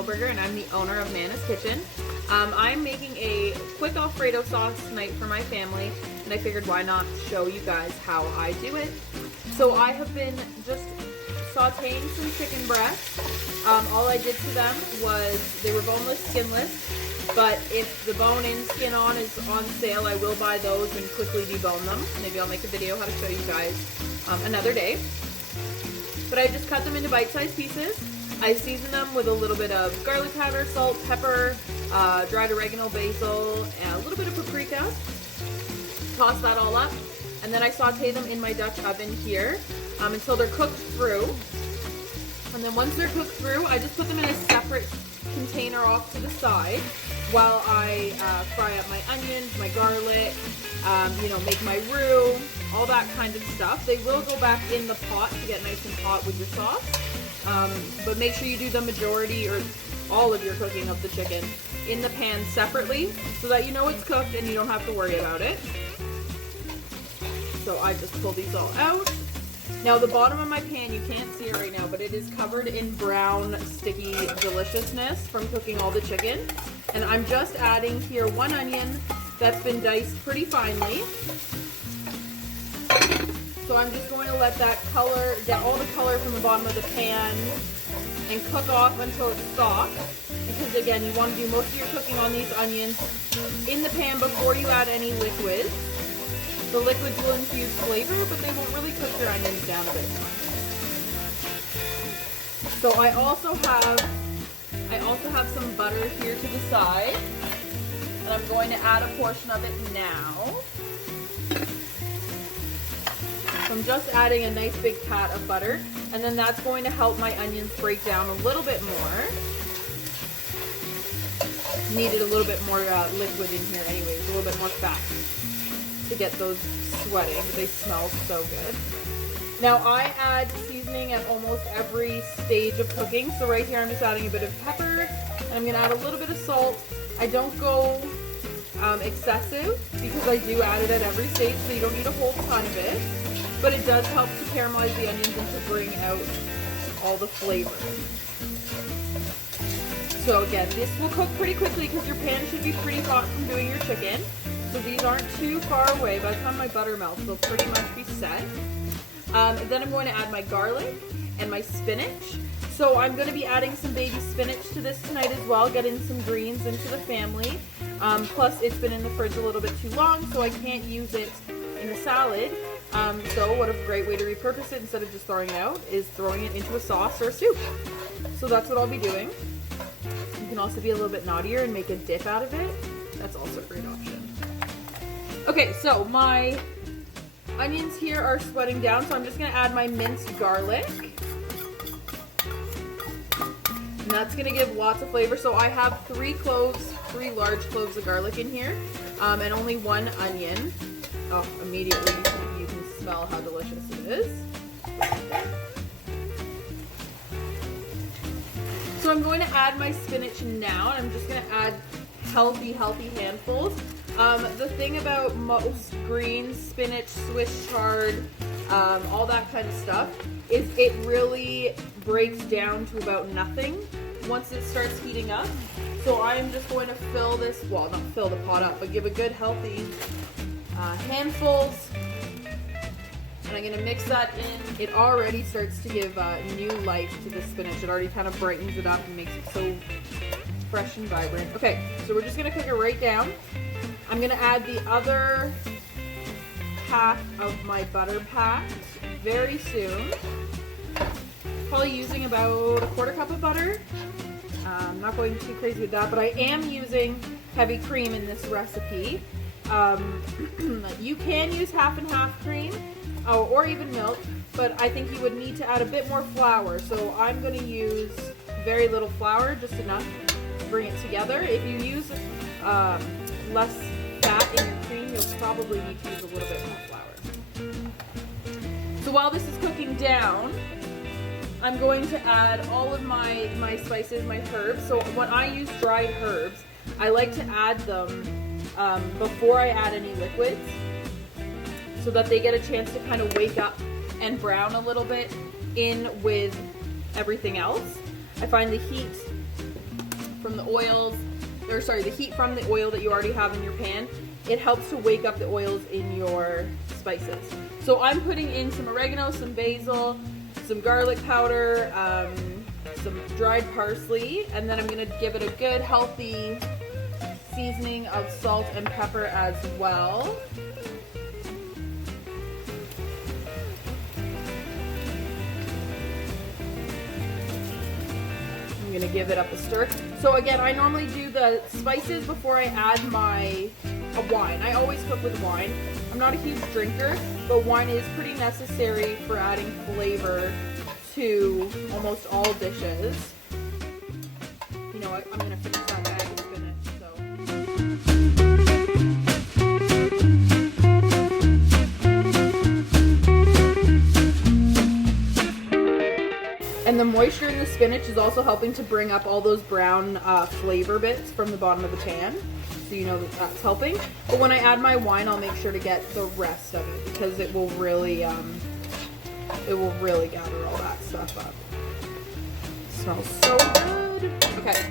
Spielberger, and I'm the owner of Nana's Kitchen. I'm making a quick Alfredo sauce tonight for my family, and I figured why not show you guys how I do it. So I have been just sauteing some chicken breasts. All I did to them was, they were boneless, skinless, but if the bone-in skin on is on sale, I will buy those and quickly debone them. Maybe I'll make a video how to show you guys another day. But I just cut them into bite-sized pieces. I season them with a little bit of garlic powder, salt, pepper, dried oregano, basil, and a little bit of paprika. Toss that all up, and then I saute them in my Dutch oven here until they're cooked through. And then once they're cooked through, I just put them in a separate container off to the side while I fry up my onions, my garlic, make my roux, all that kind of stuff. They will go back in the pot to get nice and hot with your sauce, but make sure you do the majority or all of your cooking of the chicken in the pan separately so that you know it's cooked and you don't have to worry about it. So I just pull these all out. Now the bottom of my pan, you can't see it right now, but it is covered in brown, sticky deliciousness from cooking all the chicken. And I'm just adding here one onion that's been diced pretty finely. So I'm just going to let that color, get all the color from the bottom of the pan and cook off until it's soft. Because again, you want to do most of your cooking on these onions in the pan before you add any liquids. The liquids will infuse flavor, but they will really cook your onions down a bit more. So I also have some butter here to the side, and I'm going to add a portion of it now. So I'm just adding a nice big pat of butter, and then that's going to help my onions break down a little bit more. Needed a little bit more liquid in here anyways, a little bit more fat to get those sweating, but they smell so good. Now I add seasoning at almost every stage of cooking. So right here I'm just adding a bit of pepper, and I'm gonna add a little bit of salt. I don't go excessive because I do add it at every stage, so you don't need a whole ton of it. But it does help to caramelize the onions and to bring out all the flavor. So again, this will cook pretty quickly because your pan should be pretty hot from doing your chicken. So these aren't too far away. By the time my butter melts, they'll pretty much be set. Then I'm going to add my garlic and my spinach. So I'm going to be adding some baby spinach to this tonight as well, getting some greens into the family. Plus, it's been in the fridge a little bit too long, so I can't use it in the salad. So what a great way to repurpose it instead of just throwing it out is throwing it into a sauce or a soup. So that's what I'll be doing. You can also be a little bit naughtier and make a dip out of it. That's also a great option. Okay, so my onions here are sweating down, so I'm just going to add my minced garlic. And that's going to give lots of flavor. So I have 3 large cloves of garlic in here, and only 1 onion. Oh, immediately you can smell how delicious it is. So I'm going to add my spinach now, and I'm just going to add healthy handfuls. The thing about most greens, spinach, Swiss chard, all that kind of stuff, is it really breaks down to about nothing once it starts heating up. So I'm just going to fill this, well, not fill the pot up, but give a good healthy handfuls. And I'm going to mix that in. It already starts to give new life to the spinach. It already kind of brightens it up and makes it so fresh and vibrant. Okay, so we're just going to cook it right down. I'm going to add the other half of my butter pack very soon. Probably using about a 1/4 cup of butter. I'm not going too crazy with that, but I am using heavy cream in this recipe. You can use half and half cream or even milk, but I think you would need to add a bit more flour. So I'm going to use very little flour, just enough to bring it together. If you use less fat in your cream, you'll probably need to use a little bit more flour. So while this is cooking down, I'm going to add all of my spices, my herbs. So when I use dried herbs, I like to add them before I add any liquids so that they get a chance to kind of wake up and brown a little bit in with everything else. I find the heat from the oils, or sorry, the heat from the oil that you already have in your pan, it helps to wake up the oils in your spices. So I'm putting in some oregano, some basil, some garlic powder, some dried parsley, and then I'm gonna give it a good healthy seasoning of salt and pepper as well. I'm gonna give it up a stir. So again, I normally do the spices before I add my wine. I always cook with wine. I'm not a huge drinker, but wine is pretty necessary for adding flavor to almost all dishes. You know what? I'm gonna finish that bag of spinach. And the moisture in the spinach is also helping to bring up all those brown flavor bits from the bottom of the pan. So you know that that's helping. But when I add my wine, I'll make sure to get the rest of it because it will really gather all that stuff up. It smells so good. Okay.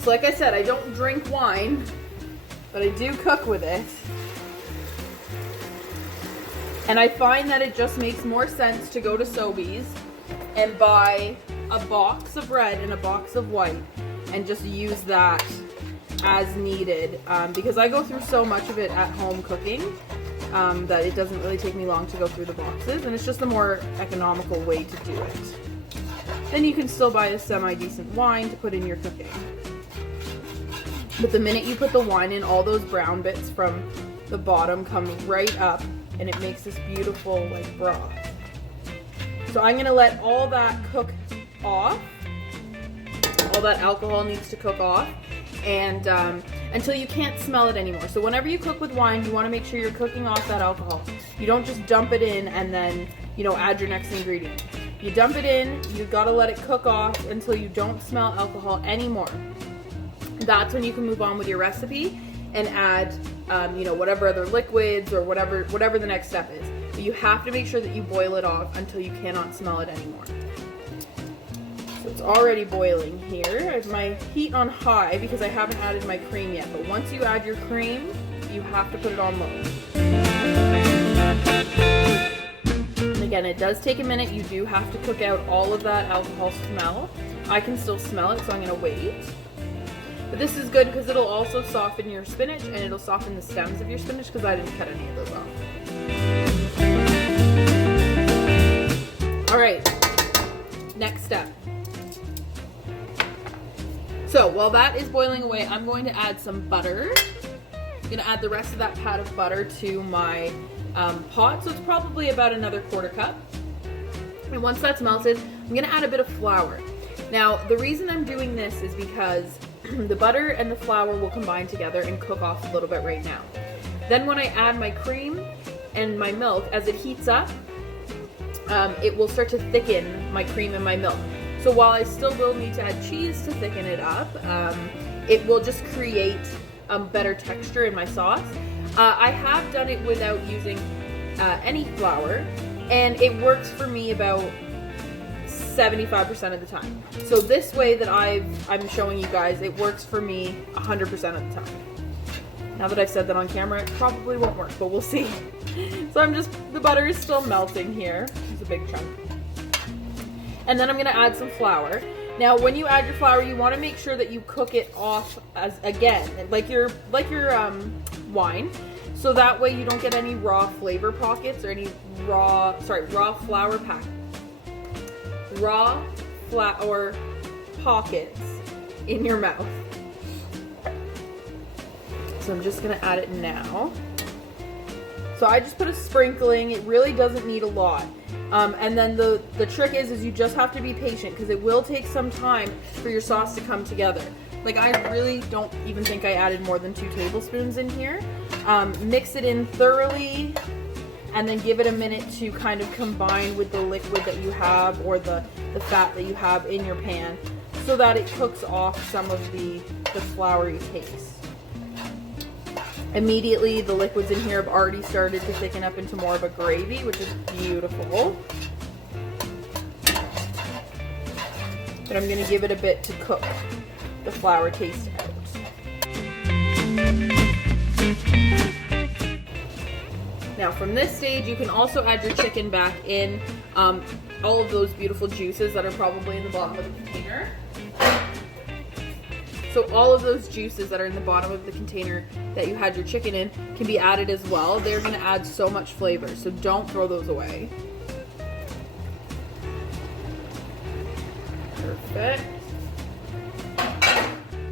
So like I said, I don't drink wine, but I do cook with it. And I find that it just makes more sense to go to Sobeys and buy a box of red and a box of white and just use that as needed because I go through so much of it at home cooking that it doesn't really take me long to go through the boxes, and it's just a more economical way to do it. Then you can still buy a semi-decent wine to put in your cooking. But the minute you put the wine in, all those brown bits from the bottom come right up and it makes this beautiful like broth. So I'm gonna let all that cook off. All that alcohol needs to cook off, and until you can't smell it anymore. So whenever you cook with wine, you want to make sure you're cooking off that alcohol. You don't just dump it in and then, you know, add your next ingredient. You dump it in, you gotta let it cook off until you don't smell alcohol anymore. That's when you can move on with your recipe and add, you know, whatever other liquids or whatever the next step is. But you have to make sure that you boil it off until you cannot smell it anymore. So it's already boiling here. I have my heat on high because I haven't added my cream yet. But once you add your cream, you have to put it on low. And again, it does take a minute. You do have to cook out all of that alcohol smell. I can still smell it, so I'm gonna wait. But this is good because it'll also soften your spinach and it'll soften the stems of your spinach because I didn't cut any of those off. All right, next step. So while that is boiling away, I'm going to add some butter. I'm gonna add the rest of that pat of butter to my pot. So it's probably about another 1/4 cup. And once that's melted, I'm gonna add a bit of flour. Now, the reason I'm doing this is because the butter and the flour will combine together and cook off a little bit right now. Then when I add my cream and my milk, as it heats up, it will start to thicken my cream and my milk. So while I still will need to add cheese to thicken it up, it will just create better texture in my sauce. I have done it without using any flour, and it works for me about 75% of the time. So this way that I'm showing you guys, it works for me 100% of the time. Now that I've said that on camera, it probably won't work, but we'll see. So the butter is still melting here. It's a big chunk. And then I'm gonna add some flour. Now, when you add your flour, you wanna make sure that you cook it off like your wine. So that way you don't get any raw flavor pockets or any raw flour pockets in your mouth. So I'm just gonna add it now. So I just put a sprinkling. It really doesn't need a lot. And then the trick is you just have to be patient because it will take some time for your sauce to come together. Like, I really don't even think I added more than 2 tablespoons in here. Mix it in thoroughly and then give it a minute to kind of combine with the liquid that you have or the fat that you have in your pan so that it cooks off some of the floury taste. Immediately, the liquids in here have already started to thicken up into more of a gravy, which is beautiful. but I'm gonna give it a bit to cook the flour taste out. Now from this stage, you can also add your chicken back in, all of those beautiful juices that are probably in the bottom of the container. So all of those juices that are in the bottom of the container that you had your chicken in can be added as well. They're gonna add so much flavor, so don't throw those away. Perfect.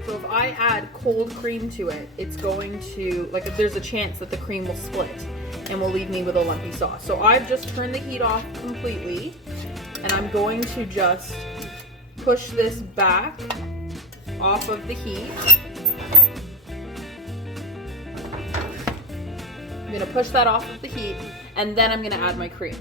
So if I add cold cream to it, it's going to, like, there's a chance that the cream will split and will leave me with a lumpy sauce. So I've just turned the heat off completely, and I'm going to just push this back off of the heat. I'm gonna push that off of the heat, and then I'm gonna add my cream.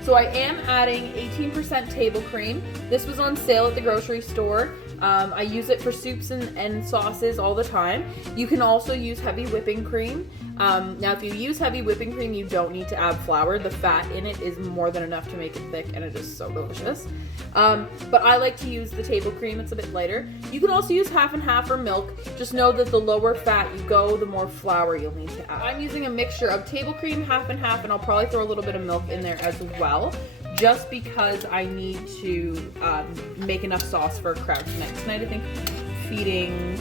So I am adding 18% table cream. This was on sale at the grocery store. I use it for soups and sauces all the time. You can also use heavy whipping cream. Now if you use heavy whipping cream, you don't need to add flour. The fat in it is more than enough to make it thick, and it is so delicious. But I like to use the table cream, it's a bit lighter. You can also use half and half or milk. Just know that the lower fat you go, the more flour you'll need to add. I'm using a mixture of table cream, half and half, and I'll probably throw a little bit of milk in there as well, just because I need to make enough sauce for a crowd tonight. Tonight I think feeding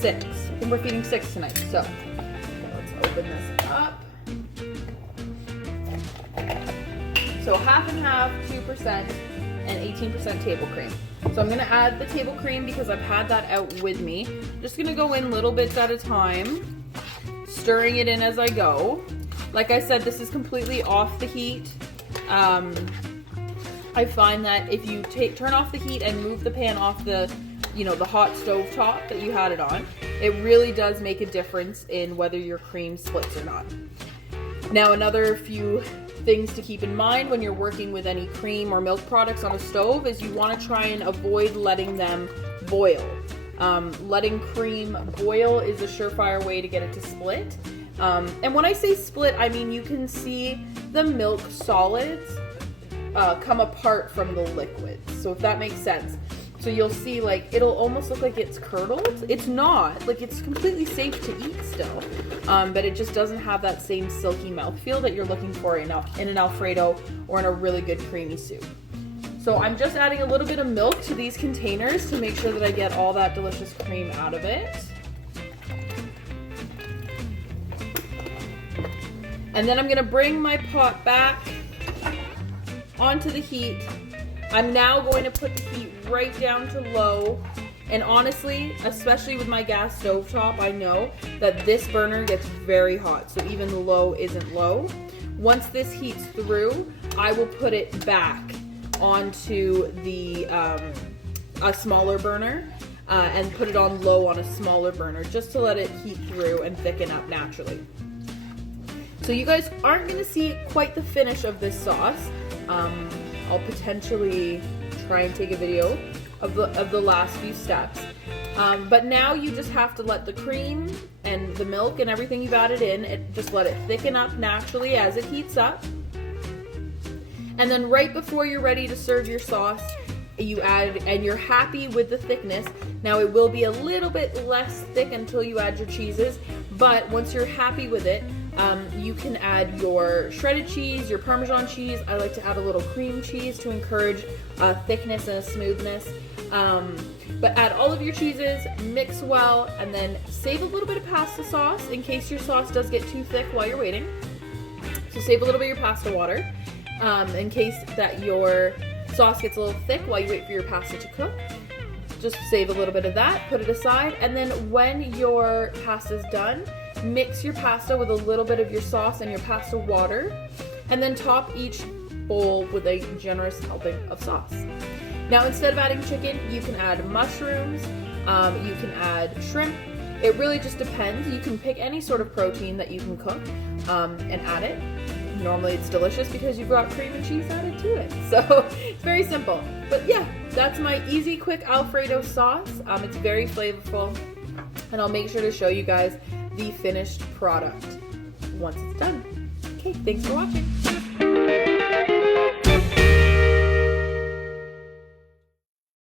6. I think we're feeding 6 tonight, so let's open this up. So half and half, 2%, and 18% table cream. So I'm gonna add the table cream because I've had that out with me. Just gonna go in little bits at a time, stirring it in as I go. Like I said, this is completely off the heat. I find that if you turn off the heat and move the pan off the, the hot stove top that you had it on, it really does make a difference in whether your cream splits or not. Now, another few things to keep in mind when you're working with any cream or milk products on a stove is you want to try and avoid letting them boil. Letting cream boil is a surefire way to get it to split. And when I say split, I mean you can see the milk solids come apart from the liquids. So if that makes sense. So you'll see, like, it'll almost look like it's curdled. It's not. Like, it's completely safe to eat still. But it just doesn't have that same silky mouthfeel that you're looking for in an Alfredo or in a really good creamy soup. So I'm just adding a little bit of milk to these containers to make sure that I get all that delicious cream out of it. And then I'm gonna bring my pot back onto the heat. I'm now going to put the heat right down to low. And honestly, especially with my gas stove top, I know that this burner gets very hot. So even low isn't low. Once this heats through, I will put it back onto the a smaller burner and put it on low on a smaller burner just to let it heat through and thicken up naturally. So you guys aren't going to see quite the finish of this sauce. I'll potentially try and take a video of the last few steps. But now you just have to let the cream and the milk and everything you've added in, just let it thicken up naturally as it heats up. And then right before you're ready to serve your sauce, you add, and you're happy with the thickness. Now it will be a little bit less thick until you add your cheeses, but once you're happy with it, you can add your shredded cheese, your Parmesan cheese. I like to add a little cream cheese to encourage a thickness and a smoothness. But add all of your cheeses, mix well, and then save a little bit of pasta sauce in case your sauce does get too thick while you're waiting. So save a little bit of your pasta water in case that your sauce gets a little thick while you wait for your pasta to cook. Just save a little bit of that, put it aside, and then when your pasta's done, mix your pasta with a little bit of your sauce and your pasta water, and then top each bowl with a generous helping of sauce. Now, instead of adding chicken, you can add mushrooms, you can add shrimp. It really just depends. You can pick any sort of protein that you can cook and add it. Normally it's delicious because you've got cream and cheese added to it. So it's very simple. But yeah, that's my easy, quick Alfredo sauce. It's very flavorful, and I'll make sure to show you guys the finished product once it's done. Okay, thanks for watching.